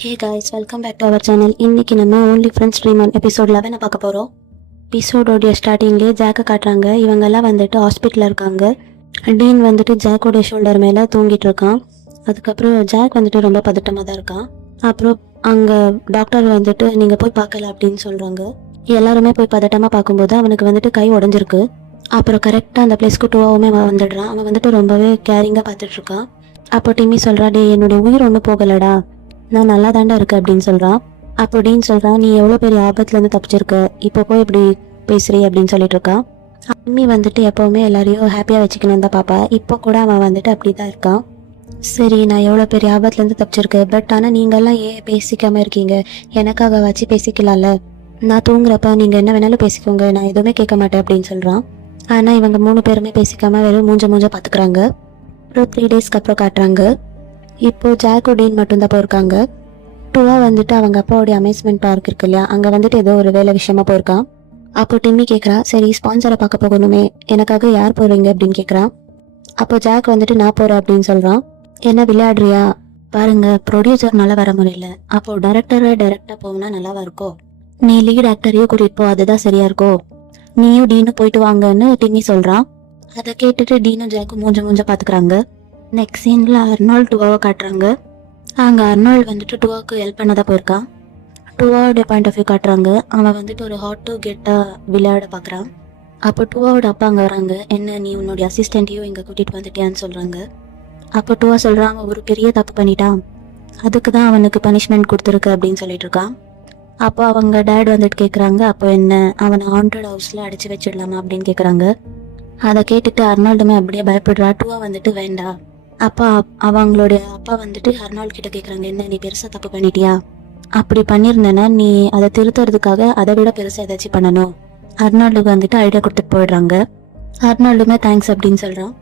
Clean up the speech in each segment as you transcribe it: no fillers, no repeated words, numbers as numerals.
Hey guys, welcome back to our channel. இன்னைக்கு நம்ம only friends dream on episode 11 பார்க்க போகிறோம். எபிசோடோடைய ஸ்டார்டிங்லேயே ஜாக்கை காட்டுறாங்க. இவங்கெல்லாம் வந்துட்டு ஹாஸ்பிட்டலில் இருக்காங்க. டீன் வந்துட்டு ஜாக்கோடைய ஷோல்டர் மேலே தூங்கிட்டு இருக்கான். அதுக்கப்புறம் ஜாக் வந்துட்டு ரொம்ப பதட்டமாக தான் இருக்கான். அப்புறம் அங்கே டாக்டர் வந்துட்டு நீங்கள் போய் பார்க்கல அப்படின்னு சொல்கிறாங்க. எல்லாருமே போய் பதட்டமாக பார்க்கும்போது அவனுக்கு வந்துட்டு கை உடஞ்சிருக்கு. அப்புறம் கரெக்டாக அந்த பிளேஸ்க்கு டூவாவுமே வந்துடுறான். அவன் வந்துட்டு ரொம்பவே கேரிங்காக பார்த்துட்ருக்கான். அப்போ டிம்மி சொல்கிறா, டே என்னுடைய உயிர் ஒன்றும் போகலடா, நான் நல்லா தாண்டா இருக்கு அப்படின்னு சொல்கிறான். அப்படின்னு சொல்கிறான், நீ எவ்வளோ பெரிய ஆபத்துலேருந்து தப்பிச்சிருக்க, இப்போ போய் இப்படி பேசுறீ அப்படின்னு சொல்லிட்டு இருக்கான். அம்மி வந்துட்டு எப்போவுமே எல்லாரையும் ஹாப்பியாக வச்சுக்கணும் தான் பாப்பா. இப்போ கூட அவன் வந்துட்டு அப்படி தான் இருக்கான். சரி, நான் எவ்வளோ பெரிய ஆபத்துலேருந்து தப்பிச்சிருக்கேன், பட் ஆனால் நீங்கள்லாம் ஏன் பேசிக்காமல் இருக்கீங்க? எனக்காக வச்சு பேசிக்கலாம்ல. நான் தூங்குறப்ப நீங்கள் என்ன வேணாலும் பேசிக்கோங்க, நான் எதுவுமே கேட்க மாட்டேன் அப்படின்னு சொல்கிறான். ஆனால் இவங்க 3 பேருமே பேசிக்காமல் வெறும் மூஞ்ச பார்த்துக்குறாங்க. அப்புறம் 3 டேஸ்க்கு அப்புறம் காட்டுறாங்க. இப்போது ஜாக்கு டீன் மட்டும்தான் போயிருக்காங்க. டூவா வந்துட்டு அவங்க அப்பாவுடைய அமேஸ்மெண்ட் பார்க் இருக்கு இல்லையா, அங்கே வந்துட்டு ஏதோ ஒரு வேலை விஷயமா போயிருக்கான். அப்போ டிம்மி கேட்குறா, சரி ஸ்பான்சரை பார்க்க போகணுமே, எனக்காக யார் போகிறீங்க அப்படின்னு கேட்குறான். அப்போ ஜாக் வந்துட்டு நான் போகிறேன் அப்படின்னு சொல்கிறான். என்ன விளையாடுறியா? பாருங்க, ப்ரொடியூசர்னால வர முடியல, அப்போ டைரக்டாக போனா நல்லாவா இருக்கும்? நீ லீட் ஆக்டரையும் கூட்டிகிட்டு போ, அதுதான் சரியா இருக்கும். நீயும் டீனும் போயிட்டு வாங்கன்னு டிம்மி சொல்கிறான். அதை கேட்டுட்டு டீனும் ஜாக்கும் மூஞ்ச பார்த்துக்கிறாங்க. நெக்ஸ்ட் சீனில் அர்னால்ட் டூவாவை காட்டுறாங்க. அங்கே அர்னால்ட் வந்துட்டு டூவாவுக்கு ஹெல்ப் பண்ணதான் போயிருக்கான். டூவாவோட பாயிண்ட் ஆஃப் வியூ காட்டுறாங்க. அவன் வந்துட்டு ஒரு ஹாட் டு கெட்டாக விளையாட பார்க்குறான். அப்போ டூவாவோட அப்பா அங்கே வராங்க. என்ன, நீ உன்னுடைய அசிஸ்டண்ட்டையும் இங்கே கூட்டிகிட்டு வந்துட்டியான்னு சொல்கிறாங்க. அப்போ டூவா சொல்கிறான், அவன் ஒரு பெரிய தப்பு பண்ணிட்டான், அதுக்கு தான் அவனுக்கு பனிஷ்மெண்ட் கொடுத்துருக்கு அப்படின்னு சொல்லிட்டு இருக்கான். அப்போ அவங்க டேட் வந்துட்டு கேட்குறாங்க, அப்போ என்ன, அவனை ஹாண்டட் ஹவுஸில் அடித்து வச்சிடலாமா அப்படின்னு கேட்குறாங்க. அதை கேட்டுட்டு அர்னால்டுமே அப்படியே பயப்படுறா. டூவா வந்துட்டு வேண்டாம். அப்பா அவங்களுடைய அப்பா வந்துட்டு அர்னால்ட் கிட்ட கேட்குறாங்க, என்ன நீ பெருசாக தப்பு பண்ணிட்டியா? அப்படி பண்ணியிருந்தேன்னா நீ அதை திருத்துறதுக்காக அதை விட பெருசாக ஏதாச்சும் பண்ணணும். அர்னால்டுக்கு வந்துட்டு ஐடியா கொடுத்துட்டு போயிடுறாங்க. அர்னால்டுமே தேங்க்ஸ் அப்படின்னு சொல்கிறான்.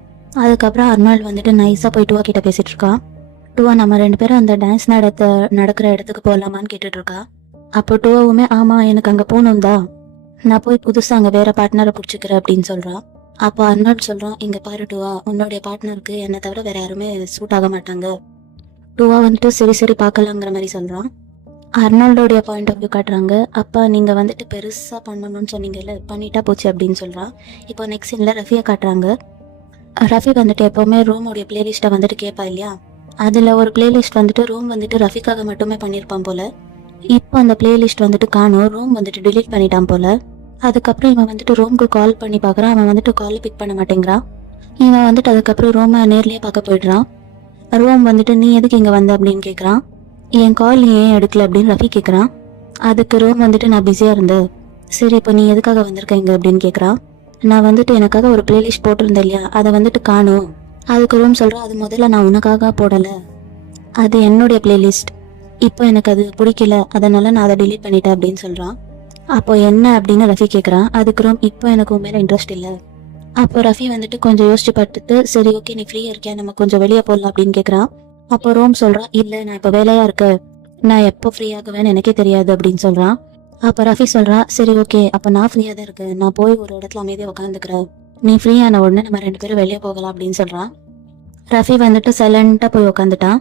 அதுக்கப்புறம் அர்னால்டு வந்துட்டு நைஸாக போய் டூவா கிட்ட பேசிட்டு இருக்கான். டூவா, நம்ம 2 பேரும் அந்த டான்ஸ் நடக்கிற இடத்துக்கு போகலாமான்னு கேட்டுட்டு இருக்கா. அப்போ டூவாவுமே ஆமாம், எனக்கு அங்கே போகணும் தான், நான் போய் புதுசாக அங்கே வேற பார்ட்னரை பிடிச்சிக்கிறேன் அப்படின்னு சொல்கிறான். அப்போ அர்னால்ட் சொல்கிறான், இங்கே பாரு டூவா, உன்னுடைய பார்ட்னருக்கு என்னை தவிர வேற யாருமே சூட் ஆக மாட்டாங்க. டூவா வந்துட்டு சரி பார்க்கலாங்கிற மாதிரி சொல்கிறான். அர்னால்டோடைய பாயிண்ட் ஆஃப் வியூ காட்டுறாங்க. அப்பா நீங்கள் வந்துட்டு பெருசாக பண்ணணும்னு சொன்னீங்கல்ல, பண்ணிட்டா போச்சு அப்படின்னு சொல்கிறான். இப்போ நெக்ஸ்ட் சீனில் ரஃபியை காட்டுறாங்க. ரஃபி வந்துட்டு எப்போவுமே ரூமோடைய பிளேலிஸ்ட்டை வந்துட்டு கேட்பா இல்லையா, அதில் ஒரு பிளேலிஸ்ட் வந்துட்டு ரூம் வந்துட்டு ரஃபிக்காக மட்டுமே பண்ணியிருப்பான் போல். இப்போ அந்த பிளேலிஸ்ட் வந்துட்டு காணும், ரூம் வந்துட்டு டிலீட் பண்ணிட்டான் போல். அதுக்கப்புறம் இவன் வந்துட்டு ரூமுக்கு கால் பண்ணி பார்க்குறான். அவன் வந்துட்டு காலை பிக் பண்ண மாட்டேங்கிறான். இவன் வந்துட்டு அதுக்கப்புறம் ரூமை நேர்லேயே பார்க்க போயிடுறான். ரூம் வந்துட்டு நீ எதுக்கு இங்கே வந்த அப்படின்னு கேட்குறான். என் கால் நீ ஏன் எடுக்கல அப்படின்னு ரஃபி கேட்குறான். அதுக்கு ரூம் வந்துட்டு நான் பிஸியாக இருந்தேன். சரி, இப்போ நீ எதுக்காக வந்திருக்க இங்கே அப்படின்னு கேட்குறான். நான் வந்துட்டு எனக்காக ஒரு பிளேலிஸ்ட் போட்டிருந்தேன் இல்லையா, அதை வந்துட்டு காணும். அதுக்கு ரூம் சொல்கிறான், அது முதல்ல நான் உனக்காக போடலை, அது என்னுடைய பிளேலிஸ்ட், இப்போ எனக்கு அது பிடிக்கல, அதனால நான் அதை டிலீட் பண்ணிட்டேன் அப்படின்னு சொல்கிறான். அப்போ என்ன அப்படின்னு ரஃபி கேட்குறான். அதுக்கு ரோம், இப்போ எனக்கு உன் மேலே இன்ட்ரெஸ்ட் இல்லை. அப்போ ரஃபி வந்துட்டு கொஞ்சம் யோசிச்சு பார்த்துட்டு, சரி ஓகே நீ ஃப்ரீயாக இருக்கியா, நம்ம கொஞ்சம் வெளியே போடலாம் அப்படின்னு கேட்குறான். அப்போ ரோம் சொல்கிறான், இல்லை நான் இப்போ வேலையாக இருக்கேன், நான் எப்போ ஃப்ரீ ஆகுவேன்னு எனக்கே தெரியாது அப்படின்னு சொல்கிறான். அப்போ ரஃபி சொல்கிறான், சரி ஓகே அப்போ நான் ஃப்ரீயாக தான் இருக்கேன், நான் போய் ஒரு இடத்துல அமைதியாக உட்காந்துக்கிறேன், நீ ஃப்ரீயான உடனே நம்ம 2 பேரும் வெளியே போகலாம் அப்படின்னு சொல்கிறான். ரஃபி வந்துட்டு சைலண்ட்டாக போய் உட்காந்துட்டான்.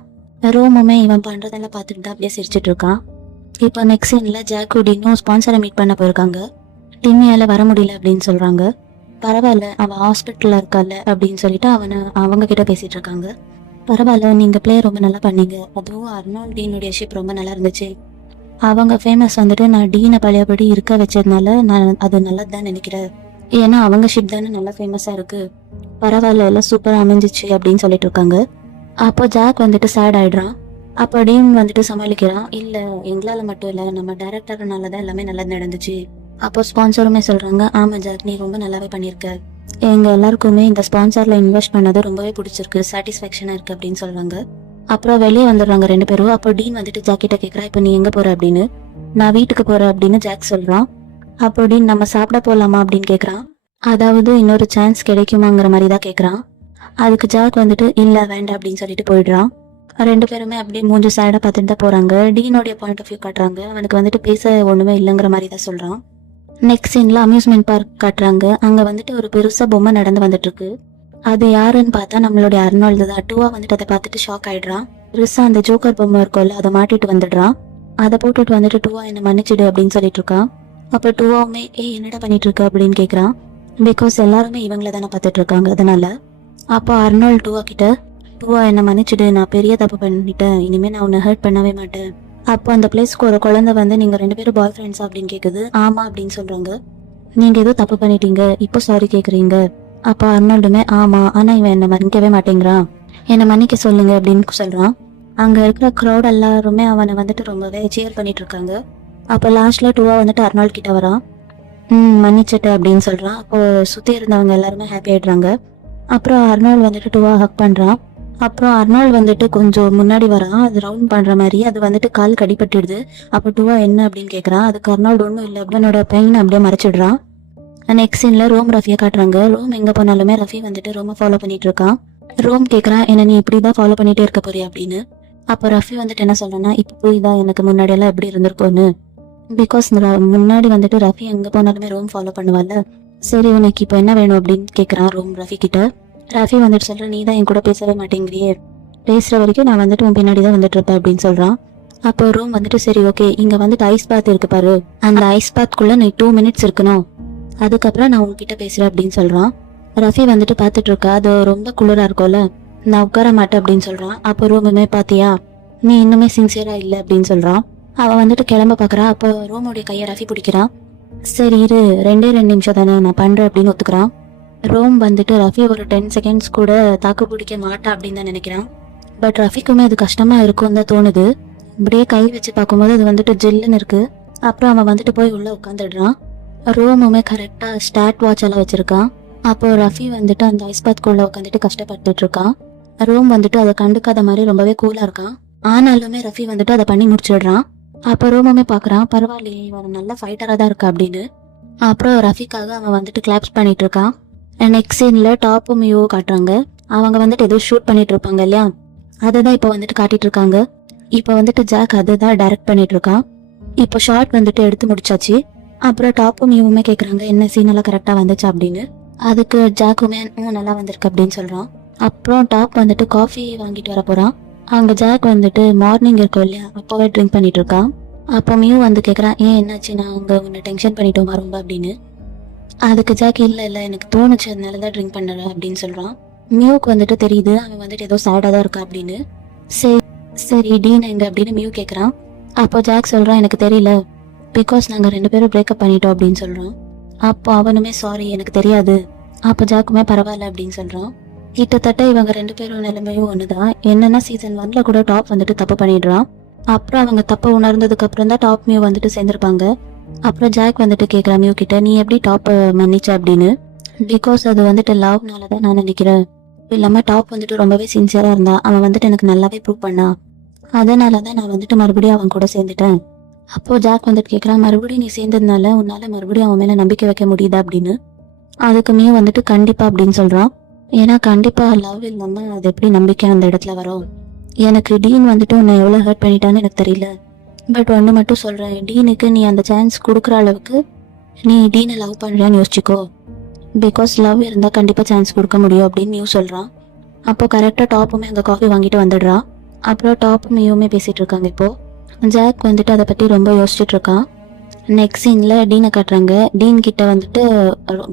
ரோமுமே இவன் பண்ணுறதெல்லாம் பார்த்துட்டு தான் அப்படியே சிரிச்சிட்டு இருக்கான். இப்போ நெக்ஸ்ட் சீனில் ஜாக்கு டீனும் ஸ்பான்சரை மீட் பண்ண போயிருக்காங்க. டிம்மியால் வர முடியல அப்படின்னு சொல்கிறாங்க. பரவாயில்ல, அவன் ஹாஸ்பிட்டலில் இருக்கால அப்படின்னு சொல்லிட்டு அவங்க கிட்ட பேசிகிட்டு இருக்காங்க. பரவாயில்ல, நீங்கள் பிளே ரொம்ப நல்லா பண்ணீங்க, அதுவும் அர்னால்ட் டீனுடைய ஷிப் ரொம்ப நல்லா இருந்துச்சு. அவங்க ஃபேமஸ் வந்துட்டு நான் டீனை பழையபடி இருக்க வச்சதுனால நான் அது நல்லது தான் நினைக்கிறேன், ஏன்னா அவங்க ஷிப் தானே நல்லா ஃபேமஸாக இருக்குது. பரவாயில்ல, எல்லாம் சூப்பராக அமைஞ்சிச்சு அப்படின்னு சொல்லிட்டு இருக்காங்க. அப்போ ஜாக் வந்துட்டு சேட் ஆகிடுறான். அப்போ டீன் வந்துட்டு சமாளிக்கிறான், இல்லை எங்களால் மட்டும் இல்லை, நம்ம டைரக்டர்னால தான் எல்லாமே நல்லது நடந்துச்சு. அப்போ ஸ்பான்சருமே சொல்கிறாங்க, ஆமாம் ஜாக், நீ ரொம்ப நல்லாவே பண்ணியிருக்க, எங்கள் எல்லாருக்குமே இந்த ஸ்பான்சரில் இன்வெஸ்ட் பண்ணது ரொம்பவே பிடிச்சிருக்கு, சாட்டிஸ்ஃபேக்ஷனாக இருக்குது அப்படின்னு சொல்கிறாங்க. அப்புறம் வெளியே வந்துடுறாங்க 2 பேரும். அப்போ டீன் வந்துட்டு ஜாக்கிட்ட கேட்குறா, இப்போ நீ எங்கே போகிற அப்படின்னு. நான் வீட்டுக்கு போகிறேன் அப்படின்னு ஜாக் சொல்கிறான். அப்போ டீன் நம்ம சாப்பிட போகலாமா அப்படின்னு கேட்குறான். அதாவது இன்னொரு சான்ஸ் கிடைக்குமாங்கிற மாதிரி தான் கேட்குறான். அதுக்கு ஜாக் வந்துட்டு இல்லை வேண்டாம் அப்படின்னு சொல்லிட்டு போயிடுறான். 2 பேருமே அப்படியே மூஞ்சி சைடாக பார்த்துட்டு தான் போகிறாங்க. டீனோடைய பாயிண்ட் ஆஃப் வியூ காட்டுறாங்க. அவனுக்கு வந்துட்டு பேச ஒன்றுமே இல்லைங்கிற மாதிரி தான் சொல்கிறான். நெக்ஸ்ட் சீனில் அம்யூஸ்மெண்ட் பார்க் காட்டுறாங்க. அங்கே வந்துட்டு ஒரு பெருசாக பொம்மை நடந்து வந்துட்டுருக்கு. அது யாருன்னு பார்த்தா நம்மளுடைய அர்னால்டு தான். டூவா வந்துட்டு அதை பார்த்துட்டு ஷாக் ஆயிடுறான். ரிசா அந்த ஜோக்கர் பொம்மை இருக்கும்ல அதை மாட்டிட்டு வந்துடுறான். அதை போட்டுட்டு வந்துட்டு டூவா என்ன மன்னிச்சிடு அப்படின்னு சொல்லிட்டு இருக்கான். அப்போ டூவாவுமே என்னடா பண்ணிட்டு இருக்க அப்படின்னு கேட்குறான். பிகாஸ் எல்லாருமே இவங்கள தானே பார்த்துட்டு இருக்காங்க அதனால. அப்போ அர்னால்டு டூவா கிட்ட, டூவா என்ன மன்னிச்சிடு, நான் பெரிய தப்பு பண்ணிட்டேன், இனிமேல் நான் உன்னை ஹர்ட் பண்ணவே மாட்டேன். அப்போ அந்த பிளேஸ்க்கு ஒரு குழந்தை வந்து நீங்கள் 2 பேரும் பாய் ஃப்ரெண்ட்ஸா அப்படின்னு கேட்குது. ஆமா அப்படின்னு சொல்றாங்க. நீங்கள் ஏதோ தப்பு பண்ணிட்டீங்க, இப்போ சாரி கேட்குறீங்க. அப்போ அர்னால்டுமே ஆமா, ஆனால் இவன் என்னை மன்னிக்கவே மாட்டேங்கிறான், என்னை மன்னிக்க சொல்லுங்க அப்படின்னு சொல்றான். அங்கே இருக்கிற க்ரௌட் எல்லாருமே அவனை வந்துட்டு ரொம்பவே சேர் பண்ணிட்டு இருக்காங்க. அப்போ லாஸ்ட்ல டூவா வந்துட்டு அர்னால்டு கிட்ட வரான். மன்னிச்சிட்டு அப்படின்னு சொல்றான். அப்போ சுற்றி இருந்தவங்க எல்லாருமே ஹாப்பி ஆயிடுறாங்க. அப்புறம் அர்னால்டு வந்துட்டு டூவா ஹக் பண்ணுறான். அப்புறம் அர்னால்டு வந்துட்டு கொஞ்சம் முன்னாடி வரான். அது ரவுண்ட் பண்ணுற மாதிரி அது வந்துட்டு கால் கடிப்பட்டுடுது. அப்போ டூவா என்ன அப்படின்னு கேட்குறான். அதுக்கு அர்னால்டு ஒன்றும் இல்லை, அவனோட பெயினை அப்படியே மறைச்சிடுறான். நெக்ஸ்ட் சீன்ல ரோம் ரஃபியை காட்டுறாங்க. ரோம் எங்கே போனாலுமே ரஃபி வந்துட்டு ரோமை ஃபாலோ பண்ணிட்டு இருக்கான். ரோம் கேட்குறான், என்ன நீ இப்படி தான் ஃபாலோ பண்ணிட்டே இருக்க போறியா அப்படின்னு. அப்போ ரஃபி வந்துட்டு என்ன சொல்றேன்னா, இப்போ புரியுதா எனக்கு முன்னாடியெல்லாம் எப்படி இருந்திருக்கோன்னு. பிகாஸ் முன்னாடி வந்துட்டு ரஃபி எங்கே போனாலுமே ரோம் ஃபாலோ பண்ணுவாள்ல. சரி உனக்கு இப்போ என்ன வேணும் அப்படின்னு கேட்குறான் ரோம் ரஃபி கிட்ட. ரஃபி வந்துட்டு சொல்கிறேன், நீ தான் என் கூட பேசவே மாட்டேங்கிறியே, பேசுகிற வரைக்கும் நான் வந்துட்டு உன் பின்னாடி தான் வந்துட்டு இருப்பேன் அப்படின்னு சொல்கிறான். அப்போ ரோம் வந்துட்டு சரி ஓகே, இங்கே வந்துட்டு ஐஸ் பாத் இருக்கு பாரு, அந்த ஐஸ் பாத்குள்ளே நீ 2 மினிட்ஸ் இருக்கணும், அதுக்கப்புறம் நான் உங்ககிட்ட பேசுகிறேன் அப்படின்னு சொல்கிறான். ரஃபி வந்துட்டு பார்த்துட்டு இருக்கா, அது ரொம்ப குளிராக இருக்கும்ல, நான் உட்கார மாட்டேன் அப்படின்னு சொல்கிறான். அப்போ ரோமுமே பார்த்தியா, நீ இன்னுமே சின்சியராக இல்லை அப்படின்னு சொல்கிறான். அவன் வந்துட்டு கிளம்ப பார்க்குறா. அப்போ ரோமோடைய கையை ரஃபி பிடிக்கிறான். சரி இரு, 2 நிமிஷம் தானே நான் பண்ணுறேன் அப்படின்னு ஒத்துக்கிறான். ரோம் வந்துட்டு ரஃபி ஒரு 10 செகண்ட்ஸ் கூட தாக்கு பிடிக்க மாட்டா அப்படின்னு தான் நினைக்கிறான். பட் ரஃபிக்குமே அது கஷ்டமாக இருக்கும் தான் தோணுது. இப்படியே கை வச்சு பார்க்கும்போது அது வந்துட்டு ஜில்லுன்னு இருக்கு. அப்புறம் அவன் வந்துட்டு போய் உள்ளே உட்காந்துடுறான். ரோமுமே கரெக்டாக ஸ்டார்ட் வாட்ச் எல்லாம் வச்சிருக்கான். அப்போ ரஃபி வந்துட்டு அந்த ஐஸ் பாத்குள்ளே உட்காந்துட்டு கஷ்டப்பட்டுட்டு இருக்கான். ரோம் வந்துட்டு அதை கண்டுக்காத மாதிரி ரொம்பவே கூலாக இருக்கான். ஆனாலுமே ரஃபி வந்துட்டு அதை பண்ணி முடிச்சிடுறான். அப்போ ரோமுமே பார்க்குறான், பரவாயில்லையே இவன் நல்ல ஃபைட்டராக தான் இருக்கா அப்படின்னு. அப்புறம் ரஃபிக்காக அவன் வந்துட்டு கிளாப்ஸ் பண்ணிட்டு இருக்கான். நெக்ஸ்ட் சீனில் டாப்பும் மியூவோ காட்டுறாங்க. அவங்க வந்துட்டு ஏதோ ஷூட் பண்ணிட்டு இருப்பாங்க இல்லையா, அதை தான் இப்போ வந்துட்டு காட்டிட்டு இருக்காங்க. இப்போ வந்துட்டு ஜாக் அதை தான் டைரக்ட் பண்ணிட்டு இருக்கான். இப்போ ஷார்ட் வந்துட்டு எடுத்து முடிச்சாச்சு. அப்புறம் டாப்பும் மியூவுமே கேட்குறாங்க, என்ன சீனெல்லாம் கரெக்டாக வந்துச்சு அப்படின்னு. அதுக்கு ஜாக்குமே நல்லா வந்திருக்கு அப்படின்னு சொல்கிறான். அப்புறம் டாப் வந்துட்டு காஃபி வாங்கிட்டு வர போகிறான். அங்கே ஜாக் வந்துட்டு மார்னிங் இருக்கும் இல்லையா, அப்போவே ட்ரிங்க் பண்ணிட்டு இருக்கான். அப்போ மியூ வந்து கேட்குறான், என்னாச்சு, நான் அங்கே உன்னை டென்ஷன் பண்ணிட்டோமா ரொம்ப அப்படின்னு. அதுக்கு ஜாக் இல்லை எனக்கு தோணுச்சு அதனால தான் ட்ரிங்க் பண்ணுறேன் அப்படின்னு சொல்கிறான். மியூக்கு வந்துட்டு தெரியுது அவன் வந்துட்டு ஏதோ சேடாக தான் இருக்கா அப்படின்னு. சரி டீன் எங்க அப்படின்னு மியூ கேட்குறான். அப்போ ஜாக் சொல்கிறான், எனக்கு தெரியல, பிகாஸ் நாங்கள் 2 பேரும் பிரேக்கப் பண்ணிட்டோம் அப்படின்னு சொல்கிறோம். அப்போ அவனுமே சாரி எனக்கு தெரியாது. அப்போ ஜாக்குமே பரவாயில்ல அப்படின்னு சொல்கிறான். கிட்டத்தட்ட இவங்க 2 பேரும் நிலைமையும் ஒன்று தான். என்னன்னா சீசன் 1ல கூட டாப் வந்துட்டு தப்பு பண்ணிடுறான். அப்புறம் அவங்க தப்பை உணர்ந்ததுக்கு அப்புறம் தான் டாப் மியூ வந்துட்டு சேர்ந்துருப்பாங்க. அப்புறம் ஜாக் வந்துட்டு கேட்குறா மியூ கிட்ட, நீ எப்படி டாப்பை மன்னிச்ச அப்படின்னு. பிகாஸ் அது வந்துட்டு லவ்னால தான் நான் நினைக்கிறேன். இல்லாமல் டாப் வந்துட்டு ரொம்பவே சின்சியராக இருந்தா, அவன் வந்துட்டு எனக்கு நல்லாவே ப்ரூவ் பண்ணான், அதனால தான் நான் வந்துட்டு மறுபடியும் அவன் கூட சேர்ந்துட்டேன். அப்போது ஜாக் வந்துட்டு கேட்குறான், மறுபடியும் நீ சேர்ந்ததுனால உன்னால் மறுபடியும் அவன் மேலே நம்பிக்கை வைக்க முடியுதா அப்படின்னு. அதுக்கு மியூ வந்துட்டு கண்டிப்பாக அப்படின்னு சொல்கிறான். ஏன்னா கண்டிப்பாக லவ் இல்லாமல் அது எப்படி நம்பிக்கை அந்த இடத்துல வரும். எனக்கு டீன் வந்துட்டு உன்னை எவ்வளோ ஹர்ட் பண்ணிட்டான்னு எனக்கு தெரியல, பட் ஒன்று மட்டும் சொல்கிறேன், டீனுக்கு நீ அந்த சான்ஸ் கொடுக்குற அளவுக்கு நீ டீனை லவ் பண்ணுறியான்னு யோசிச்சுக்கோ. பிகாஸ் லவ் இருந்தால் கண்டிப்பாக சான்ஸ் கொடுக்க முடியும் அப்படின்னு மியூ சொல்கிறான். அப்போ கரெக்டாக டாப்புமே அங்கே காஃபி வாங்கிட்டு வந்துடுறான். அப்புறம் டாப்பும் மியூவுமே பேசிகிட்டு இருக்காங்க. இப்போது ஜாக் வந்துட்டு அதை பற்றி ரொம்ப யோசிச்சுட்டு இருக்கான். நெக்ஸ்ட் சீனில் டீனை காட்டுறாங்க. டீன் கிட்ட வந்துட்டு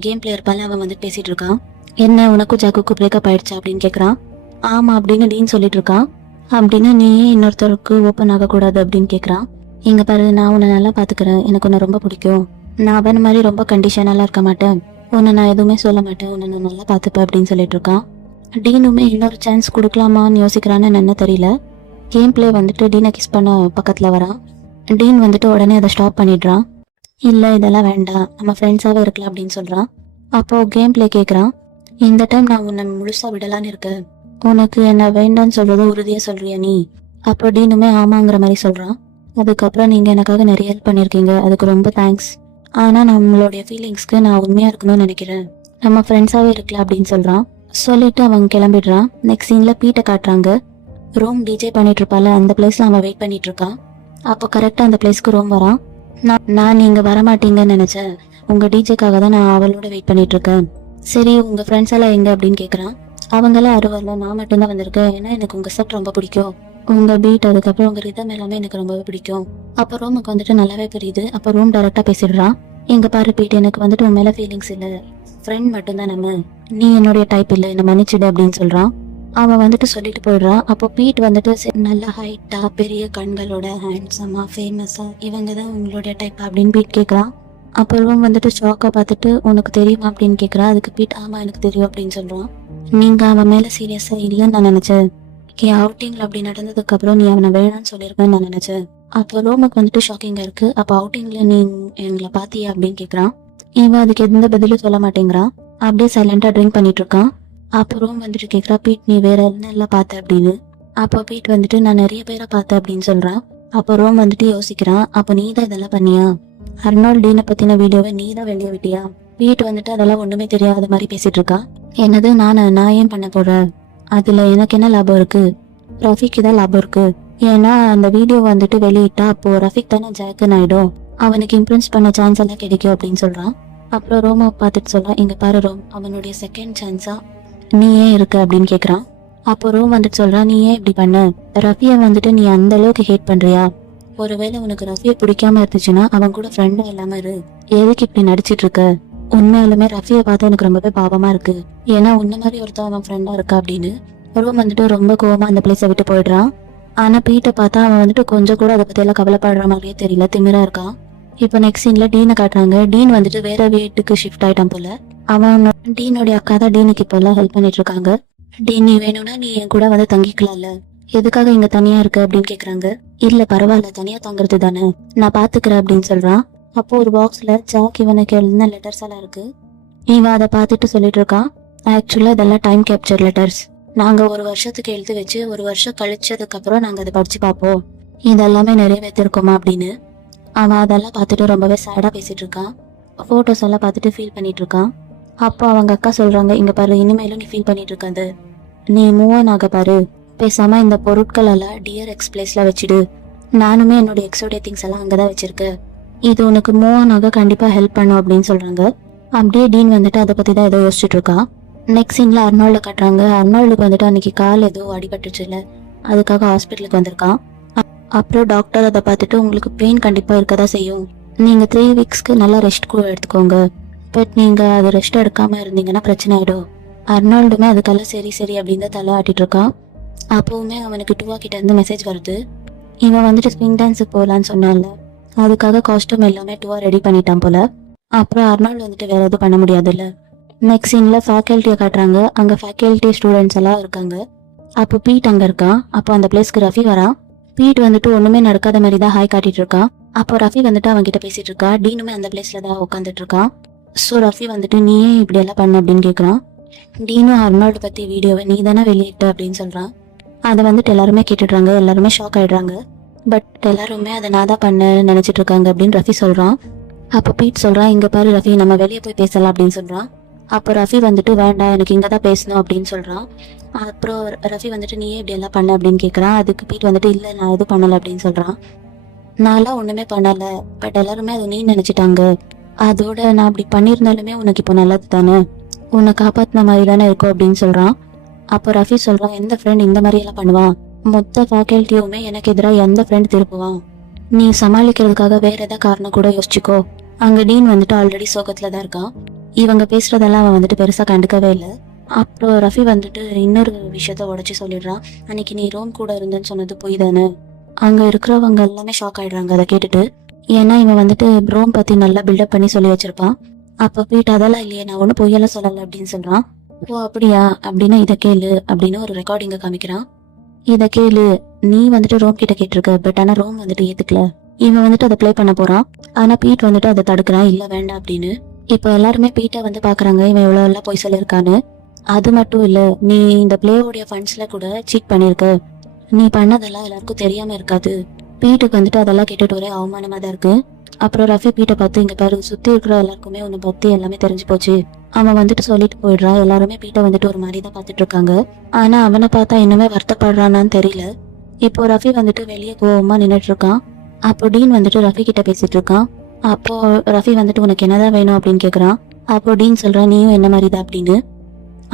கேம் பிளேயர் பால் அவன் வந்துட்டு பேசிகிட்டு இருக்கான். என்ன உனக்கும் ஜாக்குக்கும் பிரேக்கப் ஆயிடுச்சா அப்படின்னு கேட்குறான். ஆமாம் அப்படின்னு டீன் சொல்லிட்டு இருக்கான். அப்படின்னா நீ இன்னொருத்தருக்கு ஓப்பன் ஆகக்கூடாது அப்படின்னு கேட்குறான். இங்கே பாரு, நான் உன்னை நல்லா பார்த்துக்கிறேன், எனக்கு உன்னை ரொம்ப பிடிக்கும், நான் அவன் மாதிரி ரொம்ப கண்டிஷனெல்லாம் இருக்க மாட்டேன், உன்னை நான் எதுவுமே சொல்ல மாட்டேன், உன்னை நான் நல்லா பார்த்துப்பேன் அப்படின்னு சொல்லிட்டு இருக்கான். டீனுமே இன்னொரு சான்ஸ் கொடுக்கலாமான்னு யோசிக்கிறான்னு என்ன தெரியல. கேம் பிளே வந்துட்டு டீனை கிஸ் பண்ண பக்கத்தில் வரான். டீன் வந்துட்டு உடனே அதை ஸ்டாப் பண்ணிடுறான். இல்லை இதெல்லாம் வேண்டாம், நம்ம ஃப்ரெண்ட்ஸாகவே இருக்கலாம் அப்படின்னு சொல்கிறான். அப்போது கேம் பிளே கேட்குறான், இந்த டைம் நான் உன்னை முழுசாக விடலான்னு இருக்கேன், உனக்கு என்ன வேண்டான்னு சொல்கிறத உறுதியாக சொல்கிறியா நீ. அப்போ டீனுமே ஆமாங்கிற மாதிரி சொல்கிறான். அதுக்கப்புறம் நீங்கள் எனக்காக நிறைய ஹெல்ப் பண்ணியிருக்கீங்க, அதுக்கு ரொம்ப தேங்க்ஸ், ஆனால் நம்மளுடைய ஃபீலிங்ஸ்க்கு நான் உண்மையாக இருக்கணும்னு நினைக்கிறேன், நம்ம ஃப்ரெண்ட்ஸாகவே இருக்கலாம் அப்படின்னு சொல்கிறான். சொல்லிட்டு அவங்க கிளம்பிடுறான். நெக்ஸ்ட் சீனில் பீட்டை காட்டுறாங்க. ரோம் டிஜே பண்ணிட்டு இருப்பால அந்த பிளேஸில் அவன் வெயிட் பண்ணிட்டு இருக்கான். அப்போ கரெக்டாக அந்த பிளேஸ்க்கு ரோம் வரான். நான் நீங்கள் வரமாட்டீங்கன்னு நினச்சேன், உங்கள் டிஜேக்காக தான் நான் அவளோட வெயிட் பண்ணிட்டு இருக்கேன், சரி உங்க ஃப்ரெண்ட்ஸ் எல்லாம் எங்க அப்படின்னு கேக்குறான். அவங்கெல்லாம் யாரும் வரல, நான் மட்டும்தான் வந்திருக்கேன். ஏன்னா எனக்கு உங்க செட் ரொம்ப பிடிக்கும், உங்க பீட் அதுக்கப்புறம் உங்க ரிதம் எல்லாமே எனக்கு ரொம்பவே பிடிக்கும். அப்போ ரூமுக்கு வந்துட்டு நல்லாவே புரியுது. அப்போ ரூம் டைரக்டா பேசிடுறான். இங்க பாரு பீட், எனக்கு வந்துட்டு உன் மேல ஃபீலிங்ஸ் இல்ல, ஃப்ரெண்ட் மட்டும்தான் நம்ம, நீ என்னுடைய டைப் இல்லை, என்ன மன்னிச்சிடு அப்படின்னு சொல்றான். அவன் வந்துட்டு சொல்லிட்டு போயிடுறான். அப்போ பீட் வந்துட்டு நல்ல ஹைட்டா பெரிய கண்களோட ஹேண்ட்ஸமா ஃபேமஸா இவங்க தான் உங்களுடைய டைப் அப்படின்னு பீட் கேட்குறான். அப்புறம் வந்துட்டு ஷாக்கா பார்த்துட்டு உனக்கு தெரியுமா அப்படின்னு கேட்குறான். அதுக்கு பீட் ஆமா எனக்கு தெரியும் அப்படின்னு சொல்றான். நீங்க அவன் மேல சீரியஸா இல்லைன்னு நான் நினைச்சேன், என் அவுட்டிங்ல அப்படி நடந்ததுக்கு அப்புறம் நீ அவனை வேணான்னு சொல்லியிருப்பேன்னு நான் நினைச்சேன். அப்போ ரோமுக்கு வந்துட்டு ஷாக்கிங்கா இருக்கு. அப்போ அவுட்டிங்ல நீ எங்களை பாத்தியா அப்படின்னு கேட்குறான். இவன் அதுக்கு எந்த பதிலும் சொல்ல மாட்டேங்கிறான். அப்படியே சைலண்டா ட்ரிங்க் பண்ணிட்டு இருக்கான். அப்போ ரோம் வந்துட்டு கேட்குறா, பீட் நீ வேற என்னெல்லாம் பார்த்த அப்படின்னு. அப்போ பீட் வந்துட்டு நான் நிறைய பேரை பார்த்தேன் அப்படின்னு சொல்றான். அப்போ ரோம் வந்துட்டு யோசிக்கிறான். அப்போ நீ தான் இதெல்லாம் பண்ணியா, அர்னால்ட் டீனை பத்தின வீடியோவை நீ தான் வெளியே விட்டியா? பீட் வந்துட்டு அதெல்லாம் ஒண்ணுமே தெரியாத மாதிரி பேசிட்டு இருக்கா. என்னது நான் ஏன் பண்ண போறேன், அதுல எனக்கு என்ன லாபம் இருக்கு, ரஃபிக்கு தான் லாபம் இருக்கு. ஏன்னா அந்த வீடியோ வந்துட்டு வெளியிட்டா அப்போ ரஃபிக் தானே ஜாக்குன்னு ஆயிடும், அவனுக்கு இம்ப்ரெஸ் பண்ண சான்ஸ் எல்லாம் கிடைக்கும் அப்படின்னு சொல்றான். அப்புறம் ரோமை பார்த்துட்டு சொல்ல, இங்க பாரு ரோம், அவனுடைய செகண்ட் சான்ஸா நீ ஏன் இருக்க அப்படின்னு கேக்குறான். அப்போ ரோம் வந்துட்டு சொல்றான், நீ ஏன் இப்படி பண்ண, ரஃபியை வந்துட்டு நீ அந்த அளவுக்கு ஹேட் பண்றியா, ஒருவேளை உனக்கு ரஃபியை பிடிக்காம இருந்துச்சுன்னா அவன் கூட ஃப்ரெண்டா இல்லாம இரு, எதுக்கு இப்படி நடிச்சிட்டு இருக்க, உண்மையாலுமே ரஃபியை பார்த்தா எனக்கு ரொம்பவே பாவமா இருக்கு, ஏன்னா உன்ன மாதிரி ஒருத்தன் அவன் ஃப்ரெண்டா இருக்கா அப்படின்னு. ரோம் வந்துட்டு ரொம்ப கோவமா அந்த பிளேஸை விட்டு போயிடுறான். ஆனா பீட்டை பார்த்தா அவன் வந்துட்டு கொஞ்சம் கூட அதை பத்தி எல்லாம் கவலைப்படுற மாதிரியே தெரியல, திமிரா இருக்கான். இப்போ நெக்ஸ்ட் சீன்ல டீனை காட்டுறாங்க. டீன் வந்துட்டு வேற வீட்டுக்கு ஷிஃப்ட் ஆயிட்டான் போல. அவன் டீனோடைய அக்கா தான் டீனுக்கு இப்போ எல்லாம் ஹெல்ப் பண்ணிட்டு இருக்காங்க. டீன் நீ வேணும்னா நீ என் கூட வந்து தங்கிக்கலாம்ல, எதுக்காக இங்க தனியா இருக்க அப்படின்னு கேக்குறாங்க. இல்ல பரவாயில்ல, தனியா தங்குறது தானே, நான் பாத்துக்கிறேன் அப்படின்னு சொல்றான். அப்போ ஒரு பாக்ஸ்ல ஜாக் இவனுக்கு எழுதின லெட்டர்ஸ் எல்லாம் இருக்கு. இவன் அதை பார்த்துட்டு சொல்லிட்டு இருக்கான், ஆக்சுவலா இதெல்லாம் டைம் கேப்சர் லெட்டர்ஸ், நாங்க ஒரு வருஷத்துக்கு எழுதி வச்சு ஒரு வருஷம் கழிச்சதுக்கு அப்புறம் நாங்க அதை படிச்சு பார்ப்போம், இதெல்லாமே நிறைவேற்றிருக்கோமா அப்படின்னு. அவன் அதெல்லாம் பார்த்துட்டு ரொம்பவே சேடா பேசிட்டு இருக்கான். போட்டோஸ் எல்லாம் பார்த்துட்டு ஃபீல் பண்ணிட்டு இருக்கான். அப்போ அவங்க அக்கா சொல்றாங்க, இங்க பாரு இனிமேலும் நீ ஃபீல் பண்ணிட்டு இருக்காது, நீ மூவ் ஆன் ஆக பாரு, பேசாம இந்த பொருட்கள் எல்லாம் டியர் எக்ஸ் பிளேஸ்ல வச்சுடு, நானுமே என்னோட எக்ஸோடைய திங்ஸ் எல்லாம் அங்கதான் வச்சிருக்கேன், இது உனக்கு மூவ் ஆன் ஆக கண்டிப்பா ஹெல்ப் பண்ணும் அப்படின்னு சொல்றாங்க. அப்படியே டீன் வந்துட்டு அதை பத்தி தான் ஏதோ யோசிச்சுட்டு இருக்கான். நெக்ஸ்ட் சீன்ல அர்னால்டு காட்டுறாங்க. அர்னால்டுக்கு வந்துட்டு அன்னைக்கு கால் ஏதோ அடிபட்டுச்சு இல்ல, அதுக்காக ஹாஸ்பிட்டலுக்கு வந்திருக்கான். அப்புறம் டாக்டர் அதை பார்த்துட்டு உங்களுக்கு பெயின் கண்டிப்பா இருக்கதான் செய்யும், நீங்க 3 வீக்ஸ்க்கு நல்லா ரெஸ்ட் கூட எடுத்துக்கோங்க, பட் நீங்க அது ரெஸ்ட் எடுக்காம இருந்தீங்கன்னா பிரச்சனை ஆயிடும். அர்னால்டுமே அதுக்கெல்லாம் சரி சரி அப்படின்னு தலை ஆட்டிட்டு இருக்கான். அப்பவுமே அவனுக்கு டுவா கிட்ட இருந்து மெசேஜ் வருது. இவன் வந்துட்டு ஸ்விங் டான்ஸுக்கு போகலான்னு சொன்னான்ல, அதுக்காக காஸ்டியூம் எல்லாமே டுவா ரெடி பண்ணிட்டான் போல. அப்புறம் அர்னால்டு வந்துட்டு வேற எதுவும் பண்ண முடியாதுல்ல. நெக்ஸ்ட் சீன்ல ஃபேக்கல்ட்டியை காட்டுறாங்க. அங்க ஃபேக்கல்ட்டி ஸ்டூடெண்ட்ஸ் எல்லாம் இருக்காங்க. அப்போ பீட் அங்க இருக்கான். அப்போ அந்த பிளேஸ்க்கு ரஃபி வரான். பீட் வந்துட்டு ஒண்ணுமே நடக்காத மாதிரி தான் ஹாய் காட்டிட்டு இருக்கான். அப்போ ரஃபி வந்துட்டு அவங்க கிட்ட பேசிட்டு இருக்கா. டீனுமே அந்த பிளேஸ்ல தான் உட்காந்துட்டு இருக்கான். ஸோ ரஃபி வந்துட்டு நீ ஏன் இப்படி எல்லாம் பண்ண அப்படின்னு கேட்குறான். டீனும் அர்னால்டு பத்தி வீடியோவை நீ தானே வெளியிட்ட அப்படின்னு சொல்றான். அதை வந்துட்டு எல்லாருமே கேட்டுடுறாங்க. எல்லாருமே ஷாக் ஆயிடுறாங்க. பட் எல்லாருமே அதை நான் தான் பண்ணேன்னு நினைச்சிட்டு இருக்காங்க அப்படின்னு ரஃபி சொல்றான். அப்போ பீட் சொல்றான், இங்க பாரு ரஃபி, நம்ம வெளியே போய் பேசலாம் அப்படின்னு சொல்றான். அப்போ ரஃபி வந்துட்டு வேண்டாம், எனக்கு இங்க தான் பேசணும் அப்படின்னு சொல்றான். அப்புறம் ரஃபி வந்துட்டு நீயே இப்படி எல்லாம் பண்ண அப்படின்னு கேட்குறான். அதுக்கு பீட் வந்துட்டு இல்லை நான் எதுவும் பண்ணலை அப்படின்னு சொல்றான். நான்லாம் ஒண்ணுமே பண்ணல, பட் எல்லாருமே அதை நீ நினைச்சிட்டாங்க, அதோட நான் அப்படி பண்ணியிருந்தாலுமே உனக்கு இப்போ நல்லது தானே, உன்னை காப்பாத்தின மாதிரி தானே இருக்கும் அப்படின்னு சொல்றான். அப்போ ரஃபி சொல்றான், எந்த ஃப்ரெண்ட் இந்த மாதிரி எல்லாம் பண்ணுவான், மொத்த ஃபேக்கல்ட்டியுமே எனக்கு எதிராக எந்த ஃப்ரெண்ட் திருப்புவான், நீ சமாளிக்கிறதுக்காக வேற ஏதாவது காரணம் கூட யோசிச்சுக்கோ. அங்க டீன் வந்துட்டு ஆல்ரெடி சோகத்துல தான் இருக்கான். இவங்க பேசுறதெல்லாம் அவன் வந்துட்டு பெருசா கண்டுக்கவே இல்லை. அப்புறம் ரஃபி வந்துட்டு இன்னொரு விஷயத்த உடைச்சு சொல்லிடுறான், அன்னைக்கு நீ ரோம் கூட இருந்தேன்னு சொன்னது பொய் தானே. அங்க இருக்கிறவங்க எல்லாமே ஷாக் ஆயிடுறாங்க அதை கேட்டுட்டு. ஏன்னா இவன் வந்துட்டு ரோம் பத்தி நல்லா பில்டப் பண்ணி சொல்லி வச்சிருப்பான். அப்ப பீட் அதெல்லாம் இல்லையே, நான் ஒன்னும் பொய்யெல்லாம் சொல்லலை அப்படின்னு சொல்றான். ஓ அப்படியா, அப்படின்னா இதை கேளு அப்படின்னு ஒரு ரெக்கார்டிங்க காமிக்கிறான். இதை கேளு, நீ வந்துட்டு ரோம் கிட்ட கேட்டிருக்க, பட் ஆனா ரோம் வந்துட்டு ஏத்துக்கல. இவன் வந்துட்டு அதை ப்ளே பண்ண போறான். ஆனா பீட் வந்துட்டு அதை தடுக்கிறான், இல்ல வேண்டாம் அப்படின்னு. இப்போ எல்லாருமே பீட்டை வந்து பாக்குறாங்க, இவன் எவ்வளவு எல்லாம் பொய் சொல்லியிருக்கான்னு. அது மட்டும் இல்ல, நீ இந்த பிளேயோடைய ஃபண்ட்ஸ்ல கூட சீட் பண்ணிருக்க, நீ பண்ணதெல்லாம் எல்லாருக்கும் தெரியாம இருக்காது. பீட்டுக்கு வந்துட்டு அதெல்லாம் கேட்டுட்டு ஒரே அவமானமா தான் இருக்கு. அப்புறம் ரஃபி பீட்டை பார்த்து, இங்க பாரு சுத்தி இருக்கிற எல்லாருக்குமே உன்னை பத்தி எல்லாமே தெரிஞ்சு போச்சு, அவன் வந்துட்டு சொல்லிட்டு போயிடுறான். எல்லாருமே பீட்டை வந்துட்டு ஒரு மாதிரி தான் பார்த்துட்டு இருக்காங்க. ஆனா அவனை பார்த்தா இன்னுமே வருத்தப்படுறானான்னு தெரியல. இப்போ ரஃபி வந்துட்டு வெளியே கோவமா நின்னுட்டு இருக்கான். அப்போ டீன் வந்துட்டு ரஃபி கிட்ட பேசிட்டு இருக்கான். அப்போ ரஃபி வந்துட்டு உனக்கு என்னதான் வேணும் அப்படின்னு கேக்குறான். அப்போ டீன் சொல்கிறான் நீயும் என்ன மாதிரி தான் அப்படின்னு.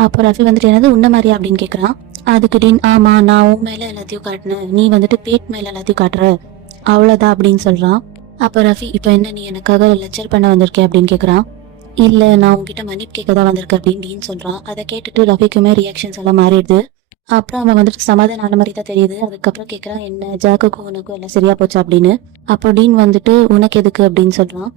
அப்போ ரஃபி வந்துட்டு என்னது உன்ன மாதிரியா அப்படின்னு கேட்குறான். அதுக்கு டீன் ஆமா நான் உன் மேலே எல்லாத்தையும் காட்டினேன், நீ வந்துட்டு பேட் மேலே எல்லாத்தையும் காட்டுற அவ்வளோதான் அப்படின்னு சொல்கிறான். அப்போ ரஃபி இப்போ என்ன நீ எனக்காக லெக்சர் பண்ண வந்திருக்கே அப்படின்னு கேட்குறான். இல்லை நான் உங்ககிட்ட மன்னிப்பு கேட்க தான் வந்திருக்கேன் அப்படின்னு டீன் சொல்கிறான். அதை கேட்டுட்டு ரஃபிக்குமே ரியாக்ஷன்ஸ் எல்லாம் மாறிடுது. அப்புறம் அவன் வந்துட்டு சமாதானம் ஆன மாதிரி தான் தெரியுது. அதுக்கப்புறம் கேட்குறான் என்ன ஜாக்குக்கும் உனக்கும் எல்லாம் சரியா போச்சா அப்படின்னு. அப்போ டீன் வந்துட்டு உனக்கு எதுக்கு அப்படின்னு சொல்கிறான்.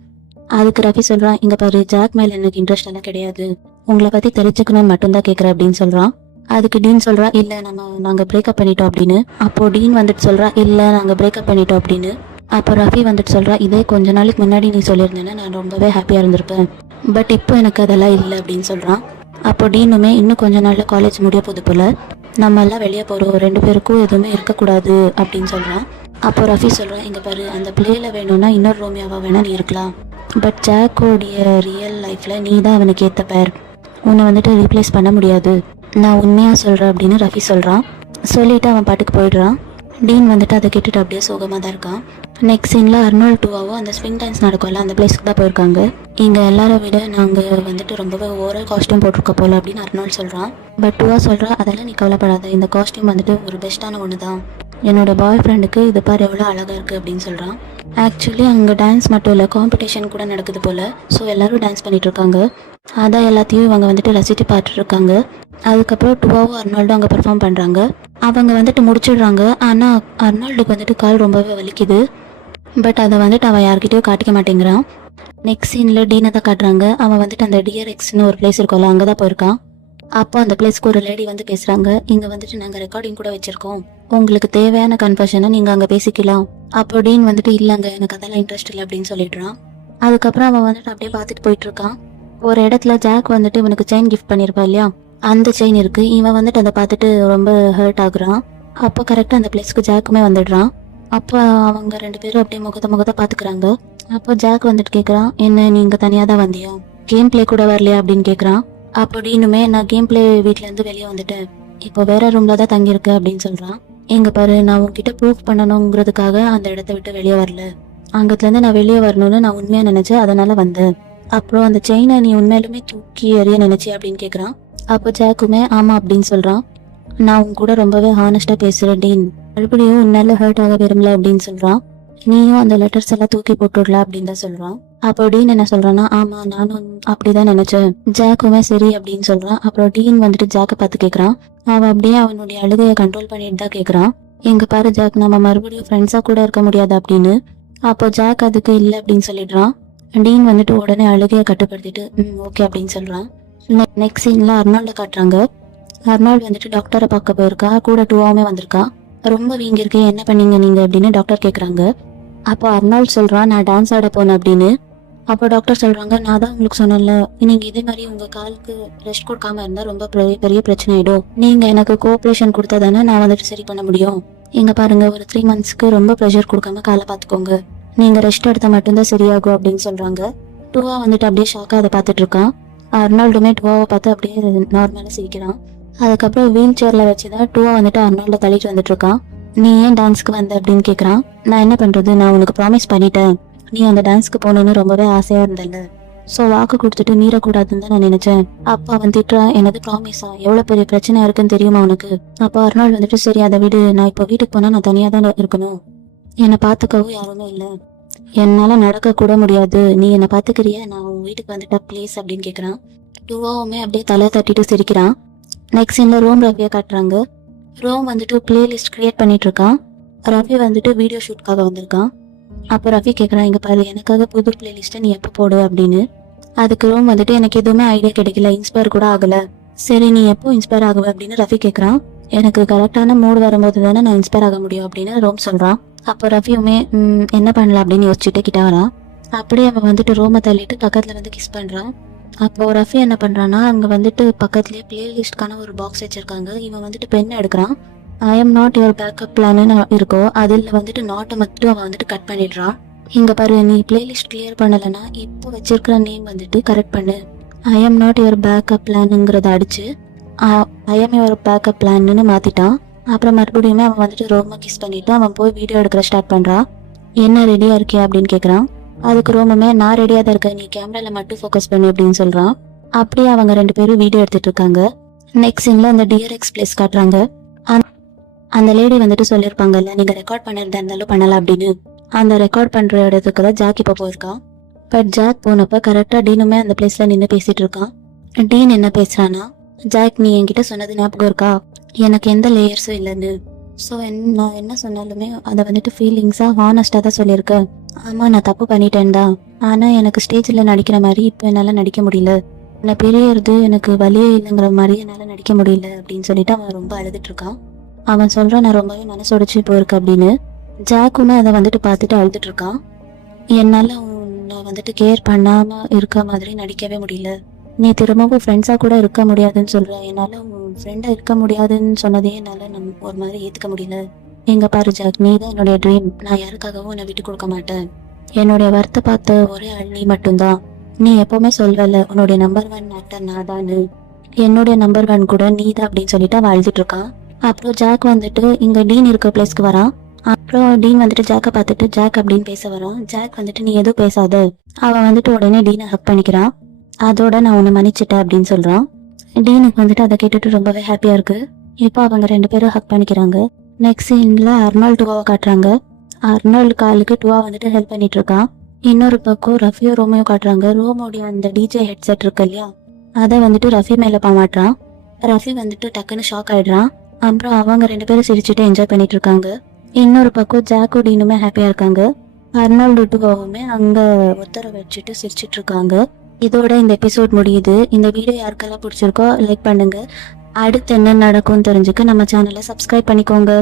அதுக்கு ரஃபி சொல்கிறான் இங்கே பாரு ஜாக் மேலே எனக்கு இன்ட்ரெஸ்ட் எல்லாம் கிடையாது, உங்களை பற்றி தெரிஞ்சுக்கணும்னு மட்டும்தான் கேட்குறேன் அப்படின்னு சொல்கிறான். அதுக்கு டீன் சொல்கிறா இல்லை நாங்கள் பிரேக்கப் பண்ணிட்டோம் அப்படின்னு. அப்போது டீன் வந்துட்டு சொல்கிறா இல்லை நாங்கள் பிரேக்கப் பண்ணிட்டோம் அப்படின்னு. அப்போ ரஃபி வந்துட்டு சொல்கிறா இதே கொஞ்ச நாளைக்கு முன்னாடி நீ சொல்லியிருந்தேன்னா நான் ரொம்பவே ஹாப்பியாக இருந்திருப்பேன், பட் இப்போ எனக்கு அதெல்லாம் இல்லை அப்படின்னு சொல்கிறான். அப்போ டீனுமே இன்னும் கொஞ்ச நாளில் காலேஜ் முடிய போது போல், நம்ம எல்லாம் வெளியே போகிறோம், 2 பேருக்கும் எதுவுமே இருக்கக்கூடாது அப்படின்னு சொல்கிறான். அப்போ ரஃபி சொல்கிறான் இங்கே பாரு அந்த பிளேயில் வேணும்னா இன்னொரு ரோமியாவா வேணா நீ இருக்கலாம், பட் ஜாக்கோடைய ரியல் லைஃப்பில் நீ தான் அவனுக்கு ஏற்ற பேர், உன்னை வந்துட்டு ரீப்ளேஸ் பண்ண முடியாது, நான் உண்மையாக சொல்கிறேன் அப்படின்னு ரஃபி சொல்கிறான். சொல்லிவிட்டு அவன் பாட்டுக்கு போயிடுறான். டீன் வந்துட்டு அதை கேட்டுட்டு அப்படியே சோகமாக தான் இருக்கான். நெக்ஸ்ட் சீனில் அர்னால்ட் டூவாவும் அந்த ஸ்விங் டான்ஸ் நடக்கும்ல அந்த பிளேஸ்க்கு தான் போயிருக்காங்க. இங்கே எல்லாரை விட நாங்கள் வந்துட்டு ரொம்பவே ஓவரால் காஸ்டியூம் போட்டிருக்க போல அப்படின்னு அர்னால்ட் சொல்கிறான். பட் டூவா சொல்கிறா அதெல்லாம் நீ கவலைப்படாத, இந்த காஸ்டியூம் வந்துட்டு ஒரு பெஸ்ட்டான ஒன்று தான், என்னோட பாய் ஃப்ரெண்டுக்கு இது பாரு எவ்வளோ அழகாக இருக்குது அப்படின்னு சொல்கிறான். ஆக்சுவலி அங்கே டான்ஸ் மட்டும் இல்லை காம்படிஷன் கூட நடக்குது போல். ஸோ எல்லோரும் டான்ஸ் பண்ணிட்டு இருக்காங்க. அதான் எல்லாத்தையும் இவங்க வந்துட்டு ரசித்து பார்த்துட்ருக்காங்க. அதுக்கப்புறம் டூவாவும் அர்னால்டும் அங்கே பெர்ஃபார்ம் பண்ணுறாங்க. அவங்க வந்துட்டு முடிச்சிடுறாங்க. ஆனால் அர்னால்டுக்கு வந்துட்டு கால் ரொம்பவே வலிக்குது. பட் அதை வந்துட்டு அவன் யார்கிட்டயும் காட்டிக்க மாட்டேங்கிறான். நெக்ஸ்ட் சீனில் டீனை தான் காட்டுறாங்க. அவன் வந்துட்டு அந்த டிஆர்எக்ஸ்னு ஒரு பிளேஸ் இருக்கும்ல அங்கே தான் போயிருக்கான். அப்போ அந்த பிளேஸ்க்கு ஒரு லேடி வந்து பேசுகிறாங்க. இங்கே வந்துட்டு நாங்கள் ரெக்கார்டிங் கூட வச்சுருக்கோம், உங்களுக்கு தேவையான கன்ஃபர்ஷனை நீங்கள் அங்கே பேசிக்கலாம். அப்போ டீன் வந்துட்டு இல்லைங்க எனக்கு அதெல்லாம் இன்ட்ரெஸ்ட் இல்லை அப்படின்னு சொல்லிடுறான். அதுக்கப்புறம் அவன் வந்துட்டு அப்படியே பார்த்துட்டு போயிட்டுருக்கான். ஒரு இடத்துல ஜாக் வந்துட்டு இவனுக்கு செயின் கிஃப்ட் பண்ணியிருப்பா இல்லையா, அந்த செயின் இருக்குது. இவன் வந்துட்டு அதை பார்த்துட்டு ரொம்ப ஹர்ட் ஆகுறான். அப்போ கரெக்டாக அந்த பிளேஸ்க்கு ஜாக்குமே வந்துடுறான். அப்போ அவங்க 2 பேரும் அப்படியே முகத்தை பார்த்துக்கிறாங்க. அப்போ ஜாக் வந்துட்டு கேட்குறான் என்ன நீங்கள் தனியாக தான் வந்தியா, கேம் பிளே கூட வரலையா அப்படின்னு கேட்குறான். அப்போ டீனுமே நான் கேம் பிளே வீட்டிலேருந்து வெளியே வந்துட்டேன், இப்போ வேற ரூமில் தான் தங்கியிருக்கு அப்படின்னு சொல்கிறான். எங்க பாரு நான் உங்ககிட்ட ப்ரூஃப் பண்ணணுங்கிறதுக்காக அந்த இடத்த விட்டு வெளியே வரல, அங்கத்துலேருந்து நான் வெளியே வரணும்னு நான் உண்மையாக நினச்சேன், அதனால வந்தேன். அப்புறம் அந்த செயினை நீ உண்மையிலுமே தூக்கி எறிய நினைச்சி அப்படின்னு கேட்குறான். அப்போ ஜாக்குமே ஆமாம் அப்படின்னு சொல்கிறான். நான் உங்க கூட ரொம்பவே ஹானஸ்டாக பேசுகிறேன் டீன், மறுபடியும் உன்னால ஹர்ட் ஆக விரும்பல அப்படின்னு சொல்கிறான். நீயும் அந்த லெட்டர்ஸ் எல்லாம் தூக்கி போட்டுடல அப்படின்னு தான் சொல்கிறான். அப்போ டீன் என்ன சொல்கிறான்னா ஆமாம் நானும் அப்படிதான் நினச்சேன். ஜாக்குமே சரி அப்படின்னு சொல்கிறான். அப்புறம் டீன் வந்துட்டு ஜாக்கை பார்த்து கேட்குறான். அவன் அப்படியே அவனுடைய அழுகையை கண்ட்ரோல் பண்ணிட்டு தான் கேட்குறான். எங்க பாரு ஜாக் நம்ம மறுபடியும் ஃப்ரெண்ட்ஸாக கூட இருக்க முடியாது அப்படின்னு. அப்போ ஜாக் அதுக்கு இல்லை அப்படின்னு சொல்லிடுறான். டீன் வந்துட்டு உடனே அழுகையை கட்டுப்படுத்திட்டு ஓகே அப்படின்னு சொல்கிறான். நெக்ஸ்ட் சீனில் அர்னால்டை காட்டுறாங்க. அர்னால்டு வந்துட்டு டாக்டரை பார்க்க போயிருக்கா, கூட டூவாவுமே வந்திருக்கா. ரொம்ப வீங்கிருக்கு, என்ன பண்ணீங்க நீங்கள் அப்படின்னு டாக்டர் கேட்குறாங்க. அப்போ அர்னால்டு சொல்கிறான் நான் டான்ஸ் ஆட போனேன் அப்படின்னு. அப்போ டாக்டர் சொல்கிறாங்க நான் தான் உங்களுக்கு சொன்னேன்ல, நீங்கள் இதே மாதிரி உங்கள் காலுக்கு ரெஸ்ட் கொடுக்காம இருந்தால் ரொம்ப பெரிய பிரச்சனை ஆகிடும், நீங்கள் எனக்கு கோஆப்ரேஷன் கொடுத்தா தானே நான் வந்துட்டு சரி பண்ண முடியும். இங்கே பாருங்கள் ஒரு 3 மந்த்ஸ்க்கு ரொம்ப ப்ரெஷர் கொடுக்காம காலை பார்த்துக்கோங்க, நீங்கள் ரெஸ்ட் எடுத்தால் மட்டும்தான் சரியாகும் அப்படின்னு சொல்கிறாங்க. டூவா வந்துட்டு அப்படியே ஷாக்காக அதை பார்த்துட்டு இருக்கான். அர்னால்டுமே டூவாவை பார்த்து அப்படியே நார்மலாக சிரிக்கிறான். அதுக்கப்புறம் வீல் சேரில் வச்சு தான் டூவா வந்துட்டு அர்னால்டை தள்ளிட்டு வந்துட்டு இருக்கான். நீ ஏன் டான்ஸ்க்கு வந்த அப்படின்னு கேட்குறான். நான் என்ன பண்ணுறது, நான் உனக்கு ப்ராமிஸ் பண்ணிட்டேன், நீ அந்த டான்ஸ்க்கு போகணுன்னு ரொம்பவே ஆசையாக இருந்தல, ஸோ வாக்கு கொடுத்துட்டு மீறக்கூடாதுன்னு தான் நான் நினைச்சேன். அப்போ அவன் திட்டுறான், எனது ப்ராமிஸா, எவ்வளோ பெரிய பிரச்சனை இருக்குன்னு தெரியுமா உனக்கு. அப்போ அர்னால்டு வந்துட்டு சரி அதை விடு, நான் இப்போ வீட்டுக்கு போனால் நான் தனியாக தான் இருக்கணும், என்னை பார்த்துக்கவும் யாருமே இல்லை, என்னால் நடக்கக்கூட முடியாது, நீ என்னை பார்த்துக்கிறிய, நான் உன் வீட்டுக்கு வந்துட்டா ப்ளீஸ் அப்படின்னு கேட்குறான். டூவாவுமே அப்படியே தலை தட்டிட்டு சிரிக்கிறான். நெக்ஸ்ட் இந்த ரோம் ரவியை காட்டுறாங்க. ரோம் வந்துட்டு பிளேலிஸ்ட் கிரியேட் பண்ணிட்டு இருக்கான். ரவி வந்துட்டு வீடியோ ஷூட்காக வந்திருக்கான். அப்போ ரவி கேட்குறான், இங்கே பாரு எனக்காக புது பிளேலிஸ்ட்டை நீ எப்போ போடு அப்படின்னு. அதுக்கு ரோம் வந்துட்டு எனக்கு எதுவுமே ஐடியா கிடைக்கல, இன்ஸ்பயர் கூட ஆகலை. சரி நீ எப்போ இன்ஸ்பயர் ஆகுவ அப்படின்னு ரவி கேட்குறான். எனக்கு கரெக்டான மூடு வரும்போது தானே நான் இன்ஸ்பயர் ஆக முடியும் அப்படின்னு ரோம் சொல்கிறான். அப்போ ரவியுமே என்ன பண்ணலாம் அப்படின்னு யோசிச்சுட்டு கிட்ட வரான். அப்படியே அவன் வந்துட்டு ரோமை தள்ளிட்டு பக்கத்தில் வந்து கிஸ் பண்ணுறான். அப்போது ரஃபி என்ன பண்ணுறான்னா அங்கே வந்துட்டு பக்கத்துலேயே பிளேலிஸ்ட்கான ஒரு பாக்ஸ் வச்சுருக்காங்க. இவன் வந்துட்டு பென் எடுக்கிறான். I am not your backup பிளான்னு இருக்கோ, அதில் வந்துட்டு நாட்டை மட்டும் அவன் வந்துட்டு கட் பண்ணிடுறான். இங்கே பாரு நீ பிளேலிஸ்ட் கிளியர் பண்ணலைன்னா இப்போ வச்சிருக்கிற நேம் வந்துட்டு கரெக்ட் பண்ணு, I am not your backup பிளானுங்கிறத அடிச்சு ஐ எம் யுவர் பேக்கப் பிளான்னு மாற்றிட்டான். அப்புறம் மறுபடியுமே அவன் வந்துட்டு ரோமா கிஸ் பண்ணிவிட்டு அவன் போய் வீடியோ எடுக்கிற ஸ்டார்ட் பண்ணுறான். என்ன ரெடியாக இருக்கியா அப்படின்னு கேட்குறான். அதுக்கு ரோமுமே நான் ரெடியாக தான் இருக்கேன், நீ கேமரால மட்டும் ஃபோக்கஸ் பண்ணு அப்படின்னு சொல்றான். அப்படியே அவங்க 2 பேரும் வீடியோ எடுத்துட்டு இருக்காங்க. நெக்ஸ்ட் சீன்ல அந்த டிஆர்எக்ஸ் பிளேஸ் காட்டுறாங்க. அந்த லேடி வந்துட்டு சொல்லியிருப்பாங்கல்ல, நீங்க ரெக்கார்ட் பண்ணிருந்தா இருந்தாலும் பண்ணலாம் அப்படின்னு. அந்த ரெக்கார்ட் பண்ற இடத்துக்கு தான் ஜாக் இப்போ போயிருக்கான். பட் ஜாக் போனப்ப கரெக்டா டீனுமே அந்த பிளேஸ்ல நின்று பேசிட்டு இருக்கான். டீன் என்ன பேசுறானா, ஜாக் நீ என்கிட்ட சொன்னது ஞாபகம் இருக்கா, எனக்கு எந்த லேயர்ஸும் இல்லைன்னு. ஸோ நான் என்ன சொன்னாலுமே அதை வந்துட்டு ஃபீலிங்ஸா ஹானஸ்டா தான் சொல்லியிருக்கேன். ஆமா நான் தப்பு பண்ணிட்டேன் தான், ஆனா எனக்கு ஸ்டேஜில் நடிக்கிற மாதிரி இப்போ என்னால் நடிக்க முடியல, என்னை பிரியறது எனக்கு வலியே இல்லைங்கிற மாதிரி என்னால் நடிக்க முடியல அப்படின்னு சொல்லிட்டு அவன் ரொம்ப அழுதுட்டு இருக்கான். அவன் சொல்றான் நான் ரொம்பவே மனசொடிச்சு போயிருக்கு அப்படின்னு. ஜாக்குன்னு அதை வந்துட்டு பார்த்துட்டு அழுதுட்டு இருக்கான். என்னால் உன்னை வந்துட்டு கேர் பண்ணாம இருக்க மாதிரி நடிக்கவே முடியல, நீ திரும்பவும் ஃப்ரெண்ட்ஸாக கூட இருக்க முடியாதுன்னு சொல்ற, என்னால் உன் ஃப்ரெண்டாக இருக்க முடியாதுன்னு சொன்னதே என்னால் ஒரு மாதிரி ஏற்றுக்க முடியல. எங்க பாரு ஜாக், நீ தான் என்னுடைய ட்ரீம், நான் யாருக்காகவும் உன்னை விட்டு கொடுக்க மாட்டேன், என்னுடைய வார்த்தை பார்த்த ஒரே ஆள் நீ மட்டும்தான், நீ எப்பவுமே சொல்வல உன்னுடைய நம்பர் 1 ஆக்டர் நான் தானு, என்னுடைய நம்பர் 1 கூட நீ தான் அப்படின்னு சொல்லிட்டு அவன் அழுதுட்டு இருக்கான். அப்புறம் ஜாக் வந்துட்டு இங்க டீன் இருக்கிற பிளேஸ்க்கு வரான். அப்புறம் டீன் வந்துட்டு ஜாக்கை பார்த்துட்டு ஜாக் அப்படின்னு பேச வரான். ஜாக் வந்துட்டு நீ எதுவும் பேசாத, அவன் வந்துட்டு உடனே டீனை ஹக் பண்ணிக்கிறான். அதோட நான் உன்னை மன்னிச்சிட்டேன் அப்படின்னு சொல்றான். டீனுக்கு வந்துட்டு அதை கேட்டுட்டு ரொம்பவே ஹாப்பியா இருக்கு. இப்போ அவங்க 2 பேரும் ஹக் பண்ணிக்கிறாங்க. நெக்ஸ்ட் சீன்ல அர்னால்ட் டூவாவை காட்டுறாங்க. அர்னால்ட் காலுக்கு டூவா வந்துட்டு ஹெல்ப் பண்ணிட்டு இருக்கான். இன்னொரு பக்கம் ரஃபியோ ரோமையோ காட்டுறாங்க. ரோமோடைய அந்த டிஜே ஹெட்செட் இருக்கு இல்லையா, அதை வந்துட்டு ரஃபி மேல பாமாட்டுறான். ரஃபி வந்துட்டு டக்குன்னு ஷாக் ஆயிடுறான். அப்புறம் அவங்க 2 பேரும் சிரிச்சுட்டு என்ஜாய் பண்ணிட்டு இருக்காங்க. இன்னொரு பக்கம் ஜாக்கோ டீனுமே ஹாப்பியா இருக்காங்க. அர்னால்டு டூவாவுமே அங்க ஒத்தர வச்சுட்டு சிரிச்சிட்டு இருக்காங்க. இதோட இந்த எபிசோட் முடியுது. இந்த வீடியோ யாருக்கெல்லாம் பிடிச்சிருக்கோ லைக் பண்ணுங்க. அடுத்து என்ன நடக்கும்னு தெரிஞ்சுக்க நம்ம சேனலை சப்ஸ்கிரைப் பண்ணிக்கோங்க.